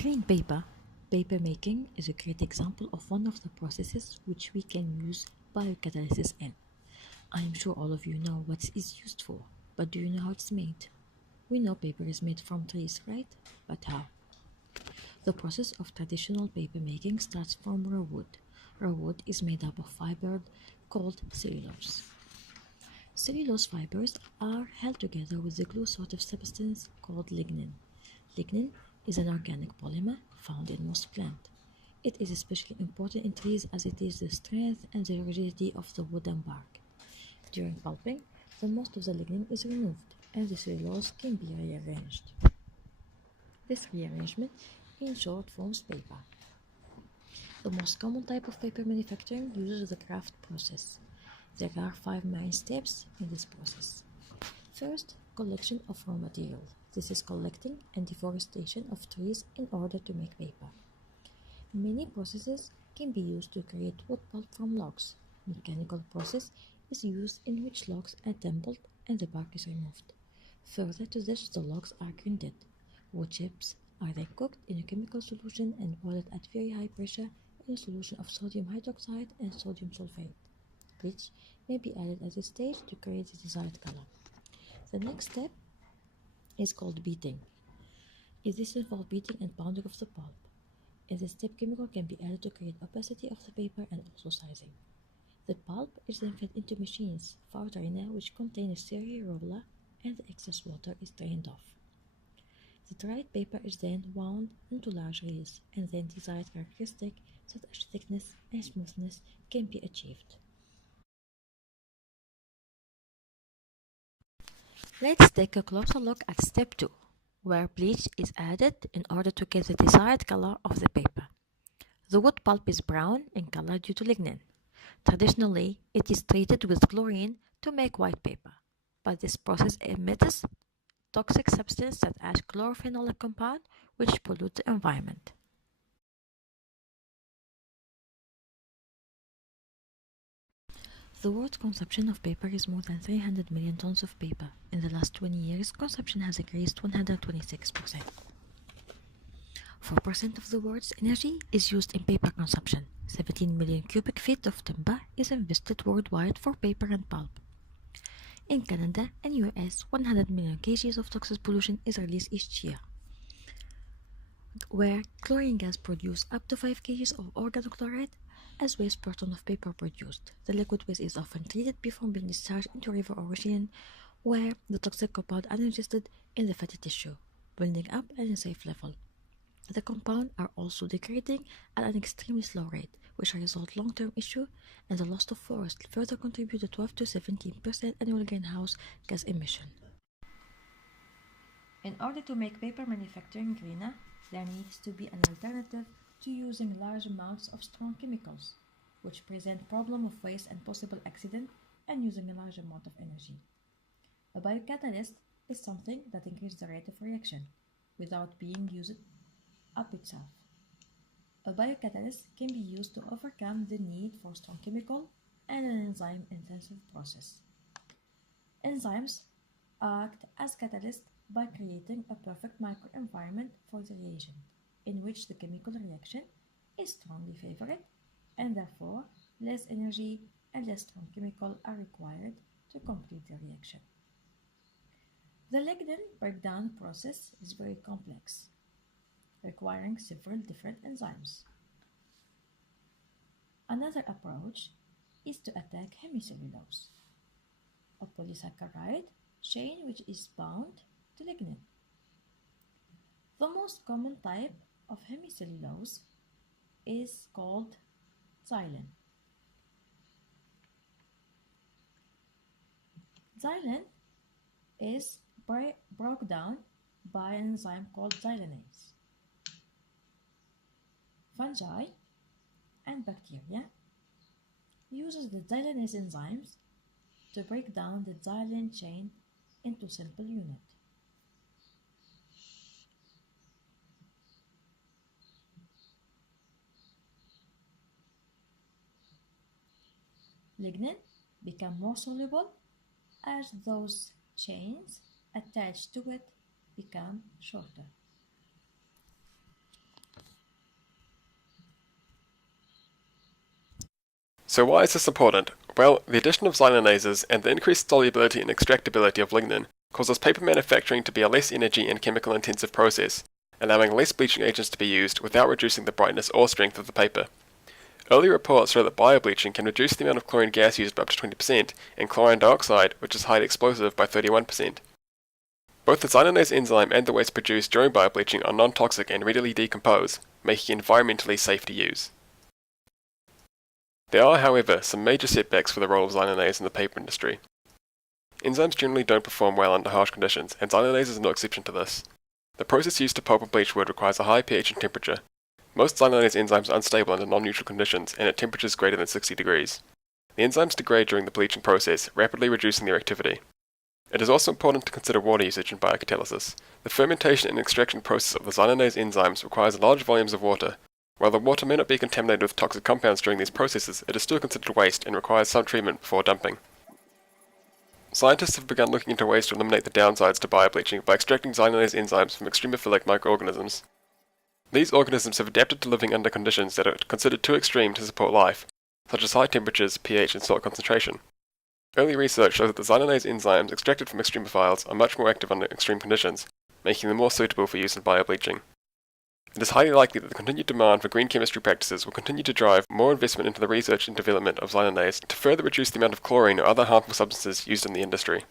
Green paper. Paper making is a great example of one of the processes which we can use biocatalysis in. I am sure all of you know what it is used for, but do you know how it's made? We know paper is made from trees, right? But how? The process of traditional paper making starts from raw wood. Raw wood is made up of fiber called cellulose. Cellulose fibers are held together with a glue sort of substance called lignin. Lignin is an organic polymer found in most plants. It is especially important in trees as it is the strength and the rigidity of the wood and bark. During pulping, the most of the lignin is removed and the cellulose can be rearranged. This rearrangement, in short, forms paper. The most common type of paper manufacturing uses the craft process. There are 5 main steps in this process. First, collection of raw material. This is collecting and deforestation of trees in order to make paper. Many processes can be used to create wood pulp from logs. Mechanical process is used in which logs are tumbled and the bark is removed. Further to this, the logs are grinded. Wood chips are then cooked in a chemical solution and boiled at very high pressure in a solution of sodium hydroxide and sodium sulfate. Bleach may be added at this stage to create the desired color. The next step is called beating. This involves beating and pounding of the pulp. In this step, chemical can be added to create opacity of the paper and also sizing. The pulp is then fed into machines, for drainer, which contain a serial roller, and the excess water is drained off. The dried paper is then wound into large reels, and then desired characteristic such as thickness and smoothness can be achieved. Let's take a closer look at step 2, where bleach is added in order to get the desired color of the paper. The wood pulp is brown in color due to lignin. Traditionally, it is treated with chlorine to make white paper, but this process emits toxic substances such as chlorophenolic compound, which pollute the environment. The world consumption of paper is more than 300 million tons of paper. In the last 20 years, consumption has increased 126%. 4% of the world's energy is used in paper consumption. 17 million cubic feet of timber is invested worldwide for paper and pulp. In Canada and US, 100 million kgs of toxic pollution is released each year, where chlorine gas produces up to 5 kgs of organochloride as waste per ton of paper produced. The liquid waste is often treated before being discharged into river or ocean, where the toxic compound are ingested in the fatty tissue, building up at a safe level. The compounds are also degrading at an extremely slow rate, which result long-term issue, and the loss of forest further contribute to 12 to 17% annual greenhouse gas emission. In order to make paper manufacturing greener, there needs to be an alternative to using large amounts of strong chemicals, which present problem of waste and possible accident and using a large amount of energy. A biocatalyst is something that increases the rate of reaction without being used up itself. A biocatalyst can be used to overcome the need for strong chemical and an enzyme-intensive process. Enzymes act as catalysts by creating a perfect microenvironment for the reagent, in which the chemical reaction is strongly favored, and therefore less energy and less strong chemical are required to complete the reaction. The lignin breakdown process is very complex, requiring several different enzymes. Another approach is to attack hemicellulose, a polysaccharide chain which is bound to lignin. The most common type of hemicellulose is called xylene. Xylene is broken down by an enzyme called xylenase. Fungi and bacteria uses the xylenase enzymes to break down the xylene chain into simple unit. Lignin become more soluble as those chains attached to it become shorter. So why is this important? Well, the addition of xylanases and the increased solubility and extractability of lignin causes paper manufacturing to be a less energy and chemical intensive process, allowing less bleaching agents to be used without reducing the brightness or strength of the paper. Early reports show that biobleaching can reduce the amount of chlorine gas used by up to 20% and chlorine dioxide, which is highly explosive, by 31%. Both the xylanase enzyme and the waste produced during biobleaching are non-toxic and readily decompose, making it environmentally safe to use. There are, however, some major setbacks for the role of xylanase in the paper industry. Enzymes generally don't perform well under harsh conditions, and xylanase is no exception to this. The process used to pulp and bleach wood requires a high pH and temperature. Most xylanase enzymes are unstable under non-neutral conditions and at temperatures greater than 60 degrees. The enzymes degrade during the bleaching process, rapidly reducing their activity. It is also important to consider water usage in biocatalysis. The fermentation and extraction process of the xylanase enzymes requires large volumes of water. While the water may not be contaminated with toxic compounds during these processes, it is still considered waste and requires some treatment before dumping. Scientists have begun looking into ways to eliminate the downsides to biobleaching by extracting xylanase enzymes from extremophilic microorganisms. These organisms have adapted to living under conditions that are considered too extreme to support life, such as high temperatures, pH, and salt concentration. Early research shows that the xylanase enzymes extracted from extremophiles are much more active under extreme conditions, making them more suitable for use in biobleaching. It is highly likely that the continued demand for green chemistry practices will continue to drive more investment into the research and development of xylanase to further reduce the amount of chlorine or other harmful substances used in the industry.